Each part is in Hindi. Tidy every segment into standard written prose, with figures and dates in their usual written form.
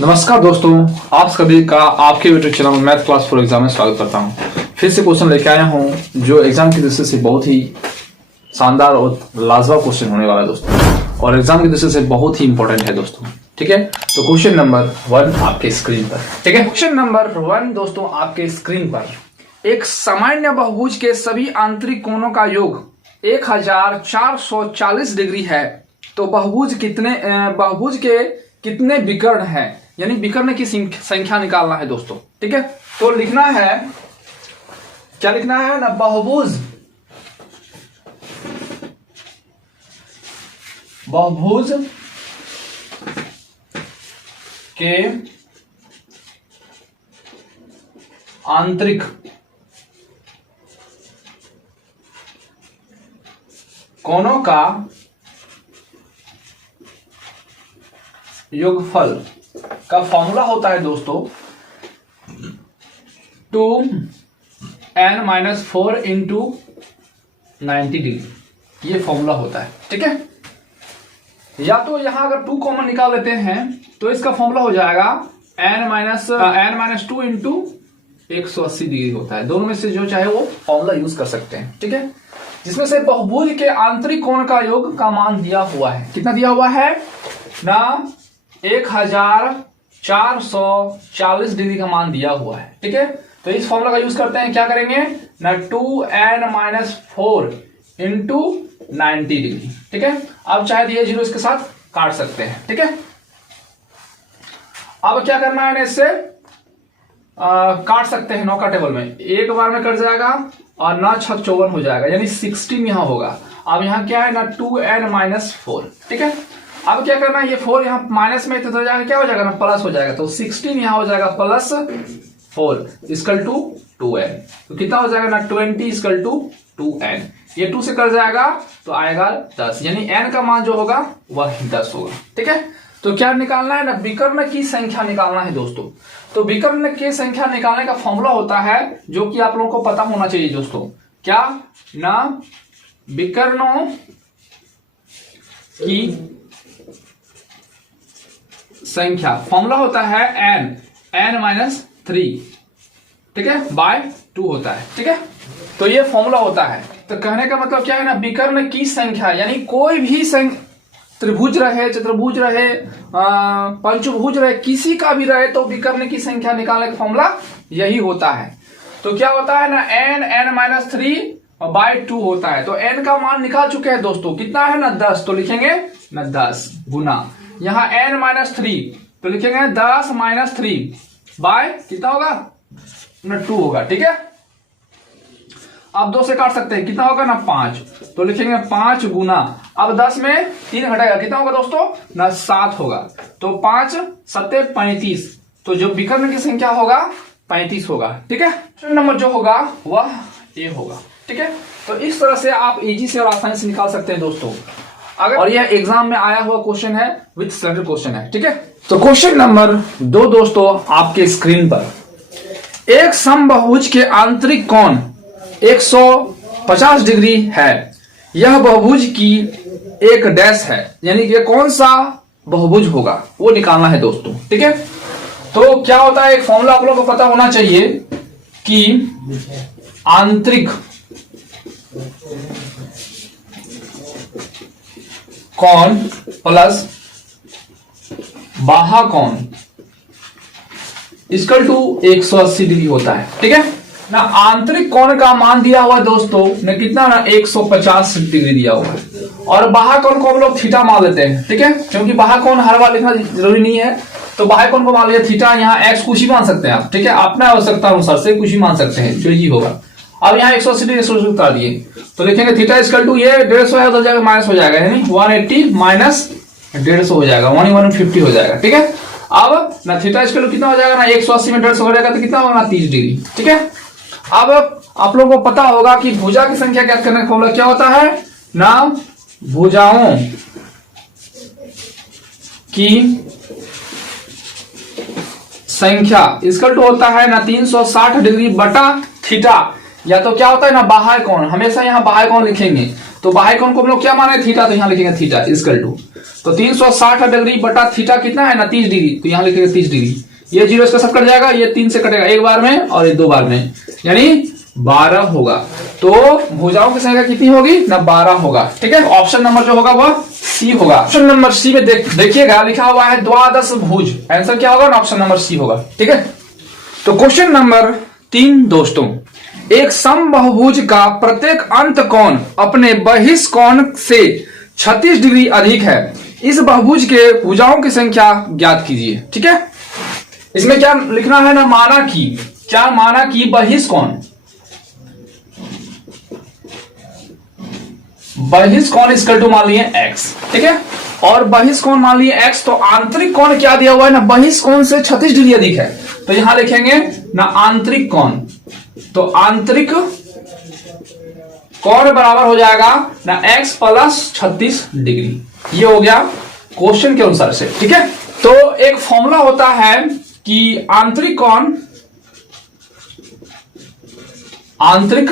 नमस्कार दोस्तों, आप सभी का आपके YouTube channel math class for exam में स्वागत करता हूं। फिर से क्वेश्चन लेके आया हूं जो एग्जाम की दृष्टि से बहुत ही शानदार और लाजवाब क्वेश्चन होने वाला है दोस्तों, और एग्जाम की दृष्टि से बहुत ही इंपॉर्टेंट है दोस्तों। ठीक है, तो क्वेश्चन नंबर 1 आपके स्क्रीन पर। ठीक है, क्वेश्चन नंबर 1 दोस्तों आपके स्क्रीन पर। एक सामान्य बहुभुज के सभी आंतरिक कोणों का योग 1440 डिग्री है, तो बहुभुज के कितने विकर्ण हैं, यानी विकर्ण की संख्या निकालना है दोस्तों। ठीक है, तो लिखना है, क्या लिखना है ना, बहुभुज के आंतरिक कोणों का योगफल का फॉर्मूला होता है दोस्तों 2n-4 इंटू 90 डिग्री, ये फॉर्मूला होता है। ठीक है, या तो यहां अगर 2 कॉमन निकाल लेते हैं तो इसका फॉर्मूला हो जाएगा n-2 इंटू 180 डिग्री होता है। दोनों में से जो चाहे वो फॉर्मूला यूज कर सकते हैं। ठीक है, जिसमें से बहुभुज के आंतरिक कोण का योग का मान दिया हुआ है, कितना दिया हुआ है ना, 1440 डिग्री का मान दिया हुआ है। ठीक है, तो इस फॉर्मूला का यूज करते हैं, क्या करेंगे ना, 2n-4 इंटू 90 डिग्री। ठीक है, अब चाहे दिए जीरो इसके साथ काट सकते हैं। ठीक है, अब क्या करना है ना, इससे काट सकते हैं 9 का टेबल में, एक बार में कट जाएगा और 9 छक 54 हो जाएगा, यानी 16 यहां होगा। अब यहां क्या है ना, 2n-4। ठीक है, अब क्या करना है, ये 4 यहाँ माइनस में तो जाएगा, क्या हो जाएगा ना, प्लस हो जाएगा, तो 16 यहां हो जाएगा प्लस 4 इक्वल टू 2n, तो कितना हो जाएगा ना, 20 इक्वल टू 2n। ये 2 से कर जाएगा तो आएगा 10, यानी n का मान जो होगा वह 10 होगा। ठीक है, तो क्या निकालना है ना, विकर्ण की संख्या निकालना है दोस्तों। तो विकर्ण की संख्या निकालने का फॉर्मूला होता है जो कि आप लोगों को पता होना चाहिए दोस्तों, क्या ना, विकर्णों की संख्या, फॉर्मूला होता है n-3, ठीक है, बाय 2 होता है। ठीक है, तो ये फॉर्मूला होता है। तो कहने का मतलब क्या है ना, विकर्ण की संख्या, यानी कोई भी त्रिभुज रहे, चतुर्भुज रहे, पंचभुज रहे, किसी का भी रहे, तो विकर्ण की संख्या निकालने का फॉर्मूला यही होता है। तो क्या होता है ना, n-3 बाय 2 होता है। तो n का मान निकाल चुके हैं दोस्तों, कितना है ना, 10, तो लिखेंगे ना 10 गुना, यहां n-3 तो लिखेंगे 10-3 बाय कितना होगा ना, 2 होगा। ठीक है, अब 2 से काट सकते हैं, कितना होगा ना, 5, तो लिखेंगे 5 गुना, अब 10 में 3 घटेगा, कितना होगा दोस्तों ना, 7 होगा, तो 5-7 35, तो जो विकर्ण की संख्या होगा 35 होगा। ठीक है, नंबर जो होगा वह ये होगा। ठीक है, तो इस तरह से आप इजी से और आसानी से निकाल सकते हैं दोस्तों, अगर, और यह एग्जाम में आया हुआ क्वेश्चन है, विद स्टैंडर्ड क्वेश्चन है। ठीक है, तो क्वेश्चन नंबर 2 दोस्तों आपके स्क्रीन पर। एक समबाहुभुज के आंतरिक कोण 150 डिग्री है, यह बहुभुज की एक डैश है, यानी कि कौन सा बहुभुज होगा वो निकालना है दोस्तों। ठीक है, तो क्या होता है, एक फॉर्मूला आप लोगों को पता होना चाहिए कि आंतरिक कोण प्लस बाह्य कोण इक्वल टू 180 डिग्री होता है। ठीक है ना, आंतरिक कोण का मान दिया हुआ दोस्तों ने कितना ना, 150 डिग्री दिया हुआ है, और बाह्य कोण को हम लोग थीटा मान लेते हैं। ठीक है, क्योंकि बाह्य कोण हर बार लिखना जरूरी नहीं है, तो बाह्य कोण को मान लिया थीटा, यहाँ x कुछ ही मान सकते हैं आप। ठीक है, अपना आवश्यकता अनुसार से कुछ ही मान सकते हैं, जो ही होगा। अब यहाँ 180 डिग्री उतार दिए, तो लिखेंगे थीटा इक्वल टू, ये 150 है उधर जाकर माइनस हो जाएगा, यानी 180 माइनस 150 हो जाएगा, 150 हो जाएगा। ठीक है, अब ना थीटा इक्वल टू कितना हो जाएगा ना, 180 में 150 हो जाएगा, तो कितना होगा ना, 30 डिग्री। ठीक है, अब आप लोगों को पता होगा कि भुजा की संख्या ज्ञात करने का फॉर्मूला क्या होता है ना, भुजाओं की संख्या इक्वल टू होता है ना 360 डिग्री बटा थीटा, या तो क्या होता है ना बाह्य कोण, हमेशा यहाँ बाह्य कोण लिखेंगे, तो बाह्य कोण को हम लोग क्या माने थीटा, तो यहाँ लिखेंगे थीटा इक्वल टू तो 360 डिग्री बटा थीटा कितना है ना 30 डिग्री, तो यहां लिखेंगे 30 डिग्री। ये 0 इसका सब कट जाएगा, ये 3 से कटेगा एक बार में और ये 2 बार में, यानी 12 होगा। तो भुजाओं की संख्या कितनी होगी ना 12 होगा। ठीक है, ऑप्शन नंबर जो होगा वह सी होगा। ऑप्शन नंबर सी में देखिएगा लिखा हुआ है द्वादश भुज, आंसर क्या होगा ना ऑप्शन नंबर सी होगा। ठीक है, तो क्वेश्चन नंबर 3 दोस्तों, एक समबाहुभुज का प्रत्येक अंत कोण अपने बहिष कोण से 36 डिग्री अधिक है। इस बहुभुज के भुजाओं की संख्या ज्ञात कीजिए। ठीक है, इसमें क्या लिखना है ना माना कि, क्या माना कि बहिष कोण, बहिष कोण इक्वल टू मान लिए x। ठीक है, और बहिष कोण मान लिए x, तो आंतरिक कोण क्या दिया हुआ है ना बहिष कोण से 36 डिग्री अधिक है, तो यहां लिखेंगे ना आंतरिक कोण, तो आंतरिक कोण बराबर हो जाएगा ना x प्लस 36 डिग्री। ये हो गया क्वेश्चन के अनुसार से। ठीक है, तो एक फॉर्मूला होता है कि आंतरिक कोण, आंतरिक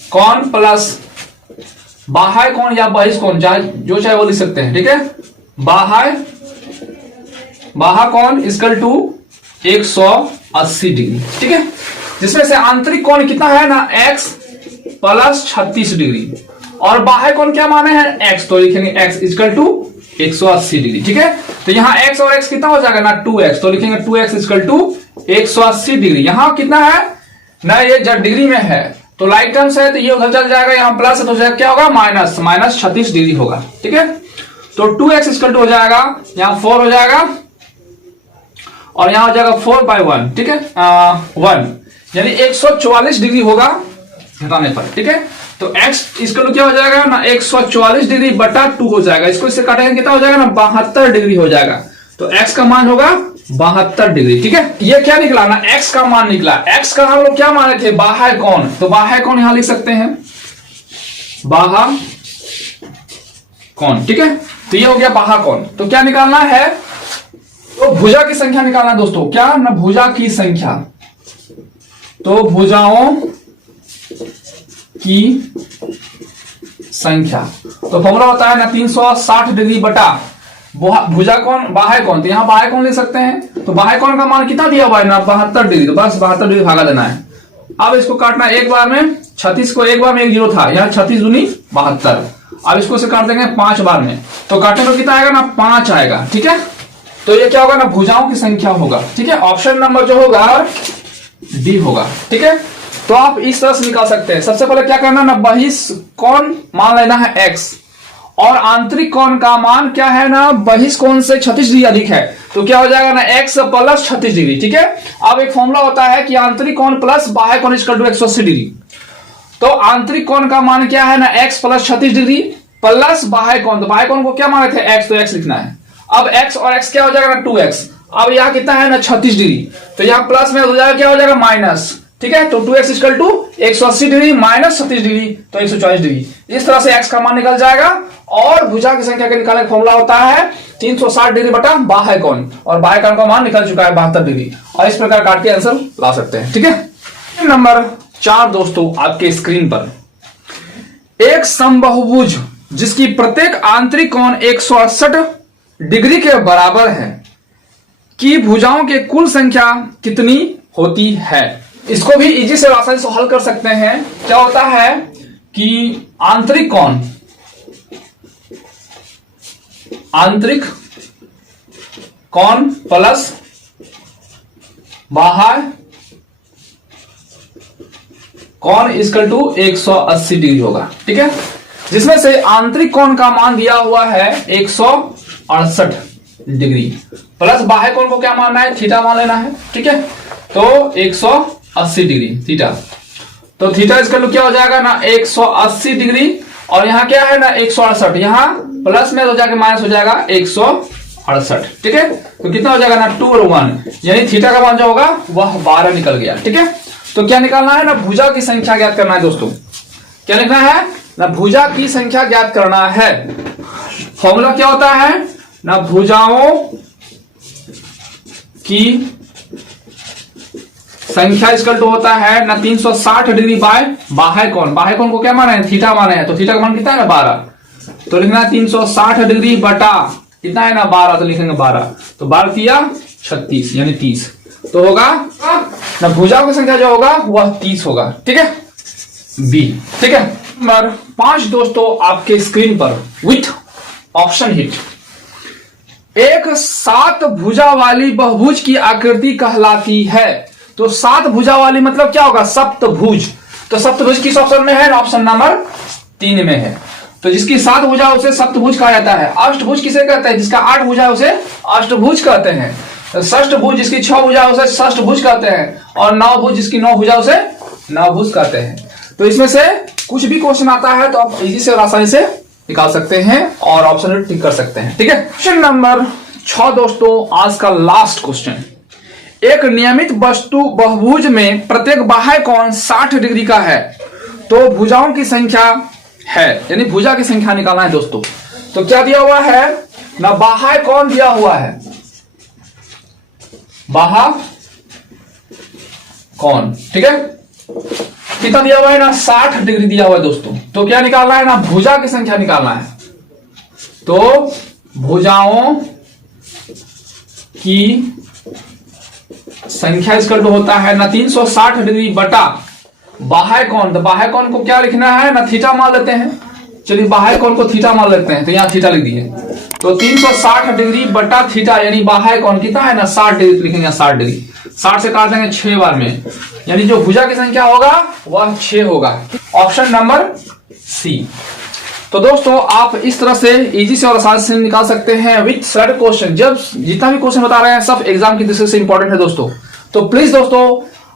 कोण प्लस बाह्य कोण या बहिष कोण, जो चाहे वो लिख सकते हैं। ठीक है, बाह्य कोण इक्वल टू 180 डिग्री। ठीक है, जिसमें से आंतरिक कोण कितना है ना x प्लस 36 डिग्री और बाह्य कोण क्या माने हैं x, तो लिखेंगे x इक्वल टू 180 डिग्री। ठीक है, तो यहां x और x कितना हो जाएगा ना 2x, तो लिखेंगे 2x इक्वल टू 180 डिग्री। यहां कितना है ना ये जब डिग्री में है तो लाइक टर्म्स है, तो ये उधर चल जाएगा, यहां प्लस है तो क्या होगा माइनस, माइनस 36 डिग्री होगा। ठीक है, तो 2x इक्वल टू हो जाएगा, यहां 4 हो जाएगा और यहां हो जाएगा 4/1। ठीक है, 1 यानी 144 डिग्री होगा घटाने पर। ठीक है, तो x इक्वल टू क्या हो जाएगा ना 144 डिग्री बटा 2 हो जाएगा, इसको इससे काटेंगे कितना हो जाएगा ना 72 डिग्री हो जाएगा, तो x का मान होगा 72 डिग्री। ठीक है, ये क्या निकला ना x का मान निकला। x का हम लोग क्या माने थे बाह्य कोण, तो बाह्य कोण यहां लिख सकते हैं बाह्य कोण। ठीक है, तो ये हो गया बाह्य कोण। तो क्या निकालना है, तो भुजा की संख्या निकालना दोस्तों, क्या ना भुजा की संख्या, तो भुजाओं की संख्या, तो फॉर्मूला होता है ना 360 डिग्री बटा भुजा कोण बाह्य कोण, तो यहां बाह्य कोण ले सकते हैं, तो बाह्य कोण का मान कितना दिया हुआ है ना 72 डिग्री, तो बस 72 डिग्री भागा देना है। अब इसको काटना एक बार में, 36 को एक बार में 1 0 था, यहां 36 दूनी 72, अब इसको से काट देंगे 5 बार में, तो काटने पर कितना आएगा ना 5 आएगा। ठीक है, तो ये क्या होगा ना भुजाओं की संख्या होगा। ठीक है, ऑप्शन नंबर जो होगा डी होगा। ठीक है, तो आप इस तरह से निकाल सकते हैं। सबसे पहले क्या करना ना बहिष कोण मान लेना है x और आंतरिक कोण का मान क्या है ना बहिष कोण से 36 डिग्री अधिक है, तो क्या हो जाएगा ना x प्लस 36 डिग्री। ठीक है, अब एक फॉर्मूला होता है कि आंतरिक कोण प्लस बाह्य कोण इक्वल टू 180 डिग्री, तो आंतरिक कोण का मान क्या है ना x प्लस 36 डिग्री प्लस बाह्य कोण, तो बाह्य कोण को क्या माने थे x, तो x लिखना है। अब x और x क्या हो जाएगा ना 2x, अब यहाँ कितना है ना 36 डिग्री, तो यहाँ प्लस में हो जाएगा क्या हो जाएगा माइनस। ठीक है, तो 2x equal to 180 degree minus 36 degree, तो 140 डिग्री। इस तरह से x का मान निकल जाएगा और भुजा की संख्या के निकालने का फॉर्मूला होता है 360 डिग्री बटा बाह्य कोण, और बाह्य कोण का मान निकल चुका है 72 डिग्री, और इस प्रकार काट के आंसर ला सकते हैं। ठीक है, नंबर 4 दोस्तों आपके स्क्रीन पर, एक समबाहुभुज जिसकी प्रत्येक आंतरिक कोण 168 डिग्री के बराबर है की भुजाओं के कुल संख्या कितनी होती है। इसको भी इजी से आसानी से हल कर सकते हैं। क्या होता है कि आंतरिक कोण प्लस बाह्य कोण इक्वल टू 180 डिग्री होगा। ठीक है, जिसमें से आंतरिक कोण का मान दिया हुआ है 168 डिग्री प्लस बाह्य कोण को क्या मानना है थीटा मान लेना है। ठीक है, तो 180 डिग्री थीटा, तो थीटा इक्वल टू क्या हो जाएगा ना 180 डिग्री, और यहाँ क्या है ना 168, यहाँ प्लस में हो जाके माइनस हो जाएगा 168। ठीक है, तो कितना हो जाएगा ना 2 और 1, यानी थीटा का मान जो होगा वह 12 निकल गया। ठीक है, तो क्या निकालना है ना भुजा की संख्या ज्ञात करना है दोस्तों। क्या लिखना है ना भुजा की संख्या ज्ञात करना है। फॉर्मूला क्या होता है ना भुजाओं की संख्या इक्वल टू होता है ना 360 डिग्री बाय बाह्य कोण। बाह्य कोण को क्या माना है थीटा माना है, तो थीटा का मान कितना है ना 12, तो लिखना 360 डिग्री बटा कितना है ना 12, तो लिखेंगे 12, तो 12 तिया 36 यानी 30, तो होगा ना भुजाओं की संख्या जो होगा वह 30 होगा। ठीक है, बी। ठीक है, नंबर 5 दोस्तों आपके स्क्रीन पर विथ ऑप्शन हिट। एक 7 भुजा वाली बहुभुज की आकृति कहलाती है। तो 7 भुजा वाली मतलब क्या होगा, सप्तभुज। तो सप्तभुज किस ऑप्शन में है, ऑप्शन नंबर 3 में है। तो जिसकी 7 भुजा उसे सप्तभुज कहा जाता है। अष्टभुज किसे कहते हैं, जिसका 8 भुजा उसे अष्टभुज कहते हैं। षष्ठभुज जिसकी 6 भुजा उसे षष्ठभुज कहते हैं, और नवभुज जिसकी 9 भुजा उसे नवभुज कहते हैं। तो इसमें से कुछ भी क्वेश्चन आता है तो आप इजी से और आसानी से निकाल सकते हैं और ऑप्शन टिक कर सकते हैं। ठीक है, क्वेश्चन नंबर 6 दोस्तों आज का लास्ट क्वेश्चन। एक नियमित वस्तु बहुभुज में प्रत्येक बाह्य कोण 60 डिग्री का है, तो भुजाओं की संख्या है, यानी भुजा की संख्या निकालना है दोस्तों। तो क्या दिया हुआ है ना, बाह्य कोण दिया हुआ है, बाह्य कोण। ठीक है, कितना दिया हुआ है ना, 60 डिग्री दिया हुआ है दोस्तों। तो क्या निकालना है ना, भुजा की संख्या निकालना है। तो भुजाओं की संख्या इसका जो होता है ना 360 डिग्री बटा बाह्य कोण। तो बाह्य कोण को क्या लिखना है ना, थीटा मान लेते हैं। चलिए बाह्य कोण को थीटा मान लेते हैं, तो यहां थीटा लिख दिए। तो 360 डिग्री बटा थीटा यानी बाह्य कोण कितना है ना 60 डिग्री, लिखेंगे 60 डिग्री। 60 से काट देंगे 6 बार में, यानी जो भुजा की संख्या होगा वह 6 होगा। Option number C. तो दोस्तों आप इस तरह से इजी से और आसानी से निकाल सकते हैं विथ सेट क्वेश्चन। जब जितना भी क्वेश्चन बता रहे हैं सब एग्जाम की दृष्टि से इंपॉर्टेंट है दोस्तों। तो प्लीज दोस्तों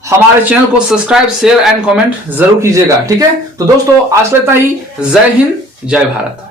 हमारे चैनल को सब्सक्राइब, शेयर एंड कमेंट जरूर कीजिएगा। ठीक है, तो दोस्तों आज इतना ही। जय हिंद, जय भारत।